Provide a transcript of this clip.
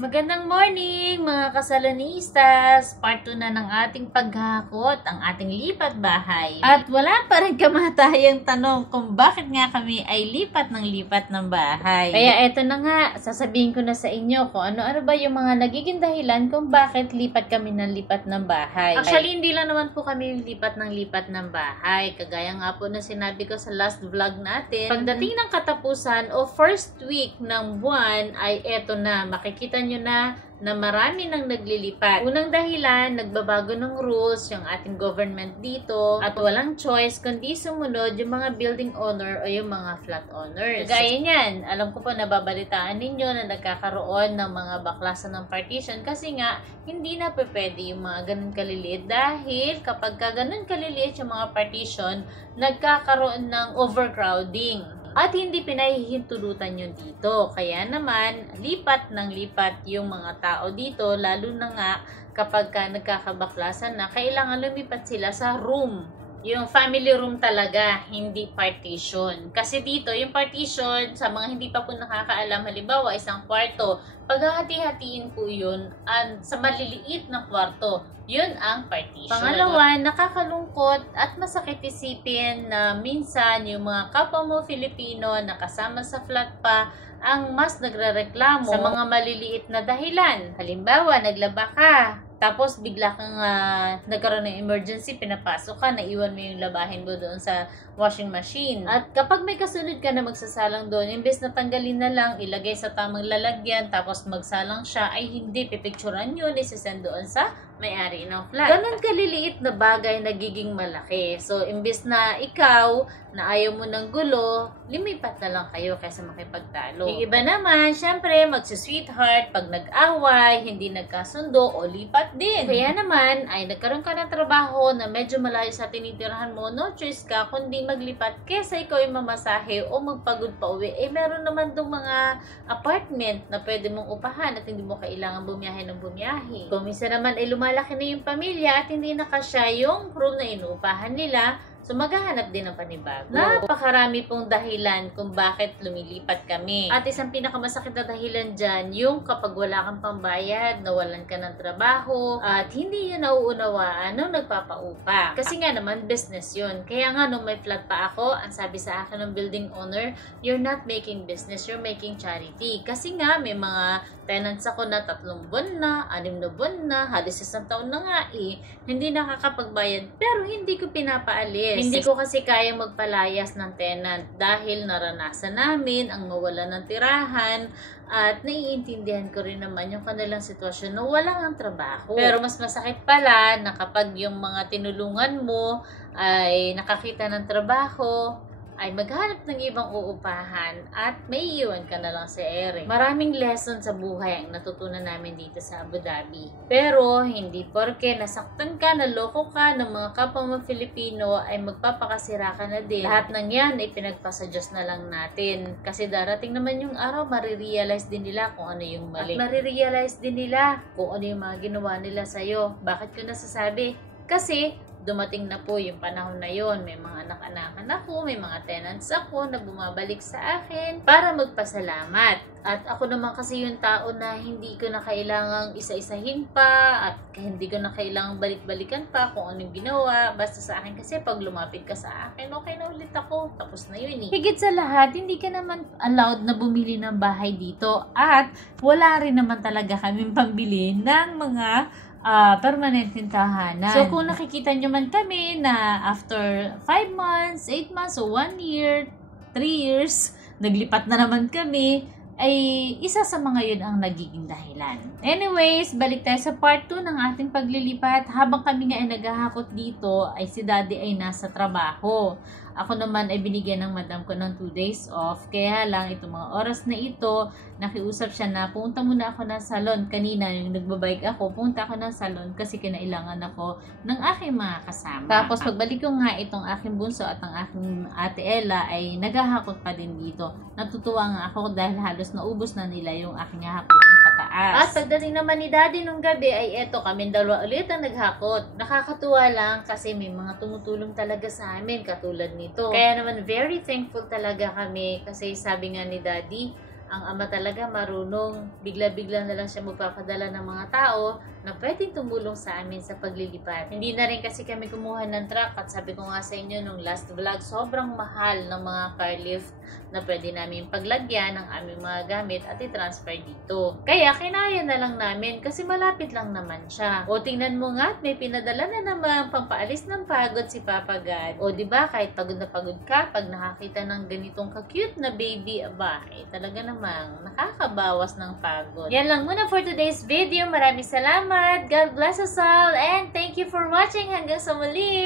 Magandang morning mga kasalonistas! Part 2 na ng ating paghakot, ang ating lipat bahay. At wala pa rin kamatayang tanong kung bakit nga kami ay lipat ng bahay. Kaya eto na nga, sasabihin ko na sa inyo kung ano-ano ba yung mga nagiging dahilan kung bakit lipat kami ng lipat ng bahay. Actually, hindi lang naman po kami lipat ng bahay. Kagaya nga po na sinabi ko sa last vlog natin, pagdating ng katapusan o first week ng buwan ay eto na, makikita nyo na marami nang naglilipat. Unang dahilan, nagbabago ng rules yung ating government dito at walang choice kundi sumunod yung mga building owner o yung mga flat owners. Gaya niyan, alam ko po nababalitaan ninyo na nagkakaroon ng mga baklasan ng partition kasi nga hindi na pwede yung mga ganun kaliliit dahil kapag ganun kaliliit yung mga partition, nagkakaroon ng overcrowding. At hindi pinahihintulutan yun dito. Kaya naman, lipat yung mga tao dito, lalo na nga kapag nagkakabaklasan na, kailangan lumipat sila sa room. Yung family room talaga, hindi partition. Kasi dito, yung partition, sa mga hindi pa po nakakaalam, halimbawa, isang kwarto, paghahati-hatiin po yun sa maliliit na kwarto. Yun ang partition. Pangalawa, nakakalungkot at masakit isipin na minsan yung mga kapwa mo Filipino na kasama sa flat pa ang mas nagrereklamo sa mga maliliit na dahilan. Halimbawa, naglaba ka, tapos bigla kang nagkaroon ng emergency, pinapasok ka, naiwan mo yung labahin mo doon sa washing machine. At kapag may kasunod ka na magsasalang doon, imbes na tanggalin na lang, ilagay sa tamang lalagyan, tapos magsalang siya, ay hindi, pipicturan yun, isisend doon sa may-ari ng flat. Ganun kaliliit na bagay nagiging malaki. So, imbes na ikaw, na ayaw mo ng gulo, lumipat na lang kayo kaysa makipagtalo. Yung iba naman, syempre, magsi-sweetheart, pag nag-away, hindi nagkasundo, o lipat din. Kaya naman, ay nagkaroon ka ng trabaho na medyo malayo sa tinitirahan mo, no choice ka, kundi maglipat, kesa ikaw ay mamasahe o magpagod pa uwi. Eh, meron naman dong mga apartment na pwede mong upahan at hindi mo kailangan bumiyahe ng bumiyahe. Kung minsan naman ay lumalaki na yung pamilya at hindi na kasya yung room na inuupahan nila, so maghahanap din ng panibago. Napakarami pong dahilan kung bakit lumilipat kami. At isang pinakamasakit na dahilan dyan, yung kapag wala kang pambayad, nawalan ka ng trabaho, at hindi yun nauunawaan nung nagpapaupa. Kasi nga naman, business yun. Kaya nga nung may flat pa ako, ang sabi sa akin ng building owner, you're not making business, you're making charity. Kasi nga, may mga tenants ako na 3 buwan na, 6 na buwan na, halos 1 taon na nga hindi nakakapagbayad, pero hindi ko pinapaalis. Hindi ko kasi kaya magpalayas ng tenant dahil naranasan namin ang mawala ng tirahan at naiintindihan ko rin naman yung kanilang sitwasyon na walang ang trabaho. Pero mas masakit pala na kapag yung mga tinulungan mo ay nakakita ng trabaho, ay maghanap ng ibang uupahan at may iwan ka na lang sa ere. Maraming lesson sa buhay ang natutunan namin dito sa Abu Dhabi. Pero hindi porke nasaktan ka, naloko ka ng mga kapwa mo Filipino ay magpapakasira ka na din. Lahat ng yan ay pinagpasa Diyos na lang natin. Kasi darating naman yung araw, marirealize din nila kung ano yung mali. At marirealize din nila kung ano yung mga ginawa nila sa'yo. Bakit ko nasasabi? Kasi dumating na po yung panahon na yon. May mga anak-anakan ako, may mga tenants ako na bumabalik sa akin para magpasalamat. At ako naman kasi yung tao na hindi ko na kailangang isa-isahin pa at hindi ko na kailangang balik-balikan pa kung anong ginawa. Basta sa akin kasi pag lumapit ka sa akin, okay na ulit ako. Tapos na yun Higit sa lahat, hindi ka naman allowed na bumili ng bahay dito at wala rin naman talaga kaming pambili ng mga permanenteng tahanan. So, kung nakikita nyo man kami na after 5 months, 8 months, o 1 year, 3 years, naglipat na naman kami, ay isa sa mga yun ang nagiging dahilan. Anyways, balik tayo sa part 2 ng ating paglilipat. Habang kami nga ay naghahakot dito, ay si daddy ay nasa trabaho. Ako naman ay binigyan ng madam ko ng 2 days off. Kaya lang, itong mga oras na ito, nakiusap siya na punta muna ako ng salon. Kanina, yung nagbabike ako, punta ako ng salon kasi kinailangan ako ng aking mga kasama. Tapos, pagbalik ko nga itong aking bunso at ang aking ate Ella ay naghahakot pa din dito. Natutuwa nga ako dahil halos naubos na nila yung aking hahakotin pataas. At pagdating naman ni daddy nung gabi ay eto, kami dalawa ulit ang naghakot. Nakakatuwa lang kasi may mga tumutulong talaga sa amin katulad nito. Kaya naman very thankful talaga kami kasi sabi nga ni daddy, ang ama talaga marunong. Bigla-bigla na lang siya magpapadala ng mga tao na pwedeng tumulong sa amin sa paglilipat. Hindi na rin kasi kami kumuha ng truck at sabi ko nga sa inyo nung last vlog, sobrang mahal ng mga car lift na pwede namin paglagyan ng aming mga gamit at i-transfer dito. Kaya kinaya na lang namin kasi malapit lang naman siya. O tingnan mo nga, may pinadala na naman pampaalis ng pagod si Papa God. O diba, kahit pagod na pagod ka, pag nakakita ng ganitong ka-cute na baby, aba, talaga namang nakakabawas ng pagod. Yan lang muna for today's video. Maraming salamat. God bless us all and thank you for watching. Hanggang sa muli.